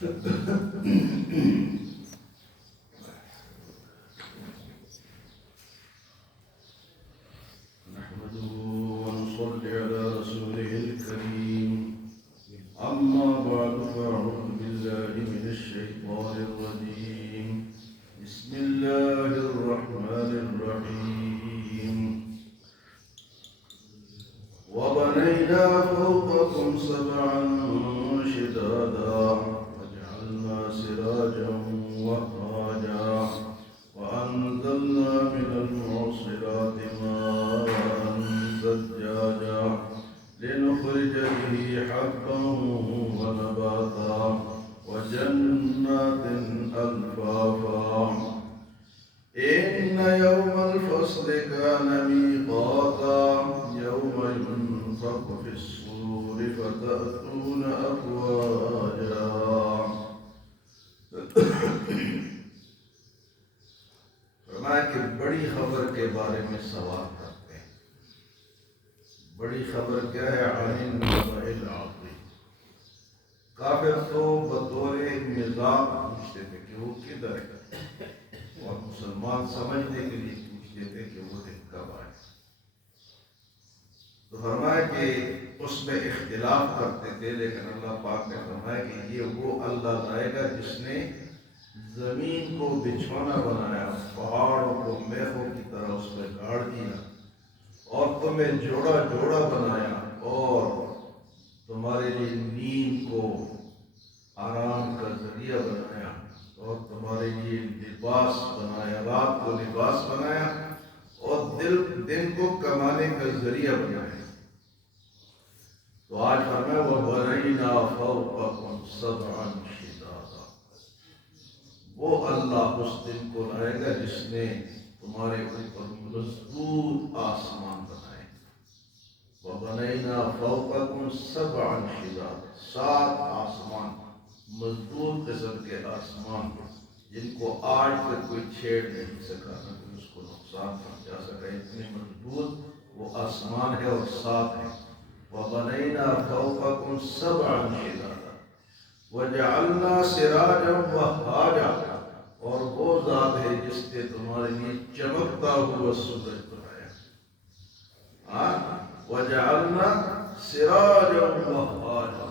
نحمده ونصلي على رسوله الكريم أما بعد فأعوذ بالله من الشيطان الرجيم بسم الله الرحمن الرحيم وبنينا فوقكم سبعا شدادا وجعلنا سراجا وهاجا وأنزلنا من المعصرات ماء ثجاجا لنخرج به حبا ونباتا وجنات ألفافا إن يوم الفصل كان ميقاتا يوم ينفخ في الصور فتأتون أفواجا فرمایا کہ بڑی خبر کے بارے میں سوال کرتے ہیں. بڑی خبر کیا ہے؟ عن النبأ العظیم. کافر تو بطور مزاح پوچھتے تھے کہ وہ کدھر ہے، اور مسلمان سمجھنے کے لیے پوچھتے تھے کہ وہ دن کب آئے. تو فرمایا کہ اس میں اختلاف کرتے تھے، لیکن اللہ پاک نے فرمایا کہ یہ وہ اللہ لائے گا جس نے زمین کو بچھونا بنایا، پہاڑوں کو میخوں کی طرح اس میں گاڑ دیا، اور تمہیں جوڑا جوڑا بنایا، اور تمہارے لیے نیند کو آرام کا ذریعہ بنایا، اور تمہارے لیے لباس بنایا، رات کو لباس بنایا، اور دن کو کمانے کا ذریعہ بنایا. تو آج فرمایا وَبَنَيْنَا فَوْقَكُمْ سَبْعًا شِدَادًا. وہ اللہ اس دن کو لائے گا جس نے تمہارے اوپر مضبوط آسمان بنائے. وَبَنَيْنَا فَوْقَكُمْ سَبْعًا شِدَادًا. 7 آسمان، مضبوط قسم کے آسمان، جن کو آج تک کوئی چھیڑ نہیں سکا، نہ کوئی اس کو نقصان پہنچا سکا. اتنے مضبوط وہ آسمان ہے اور 7 ہے. وَبَنَيْنَا فَوْقَكُمْ سَبْعًا شِدَادًا وَجَعَلْنَا سِرَاجًا وَهَّاجًا. اور وہ ذات ہے جس نے تمہارے لیے چمکتا ہوا سورج بنایا. وَجَعَلْنَا سِرَاجًا وَهَّاجًا.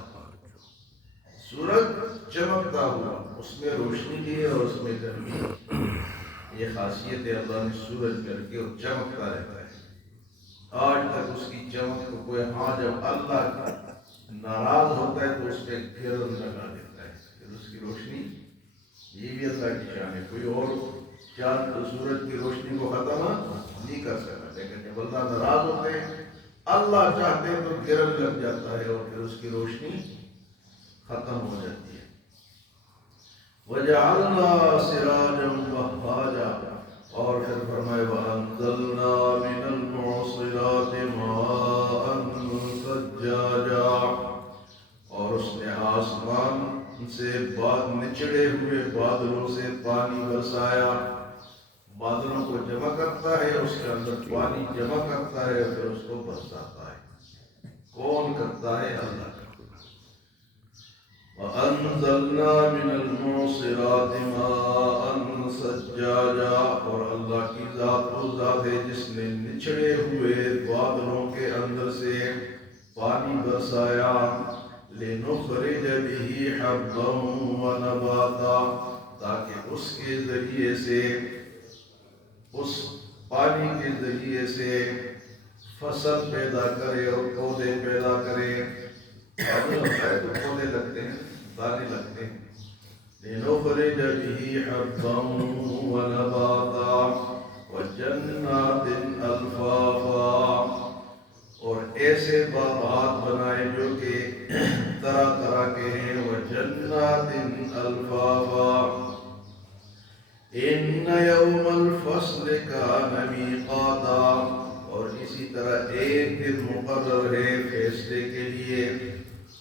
سورج چمکتا ہوا، اس میں روشنی بھی ہے اور اس میں گرمی ہے. یہ خاصیت ہے اللہ نے سورج کر کے، اور چمکتا رہتا ہے. آج تک اس کی چمک کو کوئی، جب اللہ ناراض ہوتا ہے تو اس پہ گرن لگا دیتا ہے، پھر اس کی روشنی، یہ بھی اللہ کی شان ہے. کوئی اور چاند تو سورج کی روشنی کو ختم نہیں کر سکتا، لیکن جب اللہ ناراض ہوتے ہیں، اللہ چاہتے ہیں تو گرن لگ جاتا ہے اور پھر اس کی روشنی ختم ہو جاتی ہے. وَجَعَلْنَا سِرَاجًا وَهَّاجًا. اور پھر فرمائے وَأَنزَلْنَا مِنَ الْمُعْصِرَاتِ مَاءً ثَجَّاجًا. اور اس نے آسمان سے نچڑے ہوئے بادلوں سے پانی برسایا. بادلوں کو جمع کرتا ہے، اس کے اندر پانی جمع کرتا ہے، پھر اس کو برساتا ہے. کون کرتا ہے؟ اللہ. وَأَنزَلْنَا مِنَ الْمُعْصِرَاتِ مَاءً ثَجَّاجًا. اور اللہ کی ذات وہ ذات ہے جس نے نچڑے ہوئے بادلوں کے اندر سے پانی برسایا. لِنُخْرِجَ بِهِ حَبًّا وَنَبَاتًا. تاکہ اس کے ذریعے سے، اس پانی کے ذریعے سے فصل پیدا کرے اور پودے پیدا کرے. پانی ہوتا ہے تو پودے لگتے ہیں، دانے لگتے ہیں. لِنُخْرِجَ بِهِ حَبًّا وَنَبَاتًا وَجَنَّاتٍ أَلْفَافًا. اور ایسے باغات بنائے جو کہ طرح طرح کے ہیں. وَجَنَّاتٍ أَلْفَافًا. إِنَّ يَوْمَ الْفَصْلِ كَانَ مِيقَاتًا. اور اسی طرح ایک دن مقرر ہے فیصلے کے لیے.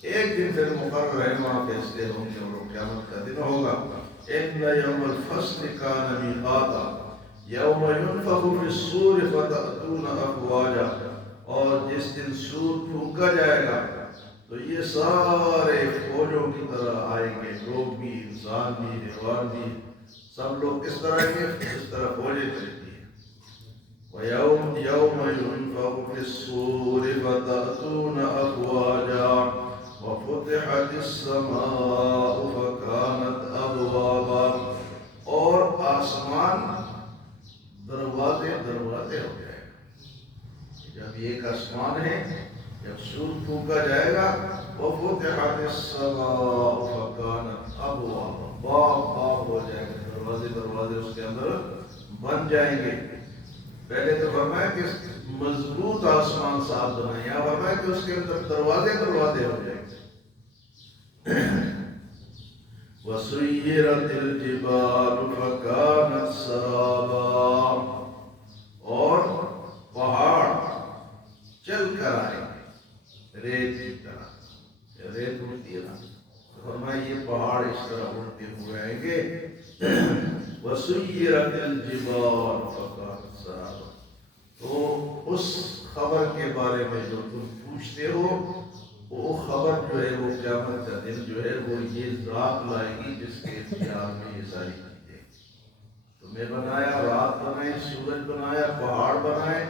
ایک دن پھر مقرر ہے، وہاں فیصلے ہوں گے اور قیامت کا دن ہوگا. إِنَّ يَوْمَ الْفَصْلِ كَانَ مِيقَاتًا يَوْمَ يُنفَخُ فِي الصُّورِ فَتَأْتُونَ أَفْوَاجًا. اور جس دن سور پھونکا جائے گا تو یہ سارے فوجوں کی طرح آئیں گے، لوگ بھی، انسان بھی، حیوان بھی، سب لوگ کس طرح کے جس طرح فوجیں چلتی ہیں۔ وَيَوْمَ يُنفَخُ فِي الصُّورِ فَتَأْتُونَ أَفْوَاجًا وَفُتِحَتِ السَّمَاءُ فَكَانَتْ أَبْوَابًا، اور آسمان دروازے دروازے ہو جائے گا۔ جب ایک آسمان ہے، جب سور پھونکا جائے گا، وَفُتِحَتِ السَّمَاءُ فَكَانَتْ أَبْوَابًا، باب باب ہو جائے گا، دروازے دروازے اس کے اندر بن جائیں گے۔ پہلے تو فرمایا کہ مضبوط آسمان صاف بنائیں، یہاں فرمایا کہ اس کے اندر دروازے دروازے ہو جائیں گے۔ وَسُيِّرَتِ الْجِبَالُ فَكَانَتْ سَرَابًا، اور پہاڑ چل کر آئیں گے ریت کی طرح، ریت اڑتی ہے نا، تو فرمایا یہ پہاڑ اس طرح اڑتے ہوئے آئیں گے۔ وَسُيِّرَتِ الْجِبَالُ فَكَانَتْ سَرَابًا، تو اس خبر کے بارے میں جو تم پوچھتے ہو، وہ خبر جو ہے وہ قیامت کا دن جو ہے وہ یہ ذات لائے گی جس کے اختیار میں یہ ساری چیزیں۔ تمہیں بنایا، رات بنائے، سورج بنایا، پہاڑ بنائے،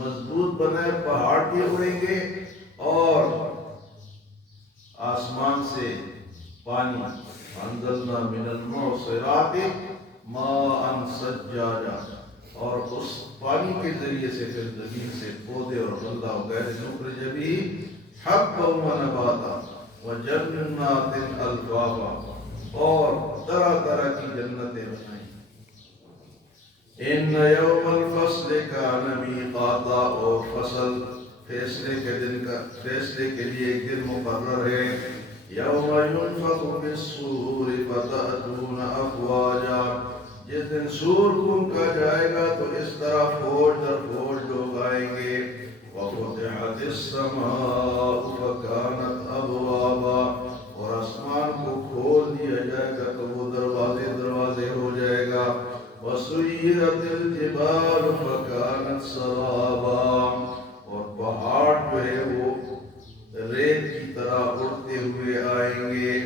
مضبوط بنائے، پہاڑ بھی اڑیں گے، اور آسمان سے پانی، انزلنا من المعصرات ماء ثجاجا، اور اس پانی کے ذریعے سے پھر زمین سے پودے اور غلہ وغیرہ نخرج به حبا ونباتا وجنات الفافا، اور طرح طرح کی جنتیں بنائیں۔ ان یوم الفصل کان میقاتا، اور فصل فیصلے کے دن کا، فیصلے کے لیے ایک دن مقرر ہے۔ یوم ينفخ في الصور فتأتون افواجا، جس دن سور پھونکا جائے گا تو اس طرح فوج در فوج لوگ آئیں گے۔ وفتحت السماء فكانت ابوابا، اور آسمان کو کھول دیا جائے گا تو وہ دروازے دروازے ہو جائے گا۔ وسيرت الجبال فكانت سرابا، اور پہاڑ جو ہے وہ ریت کی طرح اڑتے ہوئے آئیں گے۔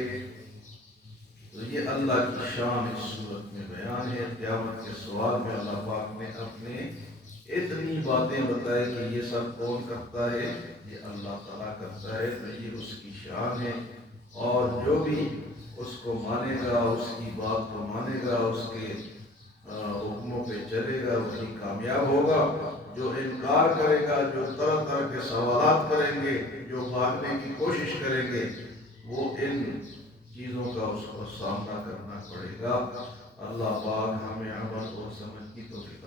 تو یہ اللہ کی شان اس صورت میں بیان ہے۔ قیامت کے سوال میں اللہ پاک نے اپنے اتنی باتیں بتائی کہ یہ سب کون کرتا ہے، یہ اللہ تعالیٰ کرتا ہے، تو یہ اس کی شان ہے۔ اور جو بھی اس کو مانے گا، اس کی بات کو مانے گا، اس کے حکموں پہ چلے گا، وہی کامیاب ہوگا۔ جو انکار کرے گا، جو طرح طرح کے سوالات کریں گے، جو بھاگنے کی کوشش کریں گے، وہ ان چیزوں کا اس کو سامنا کرنا پڑے گا۔ اللہ پاک ہمیں عمل اور سمجھ کی توفیق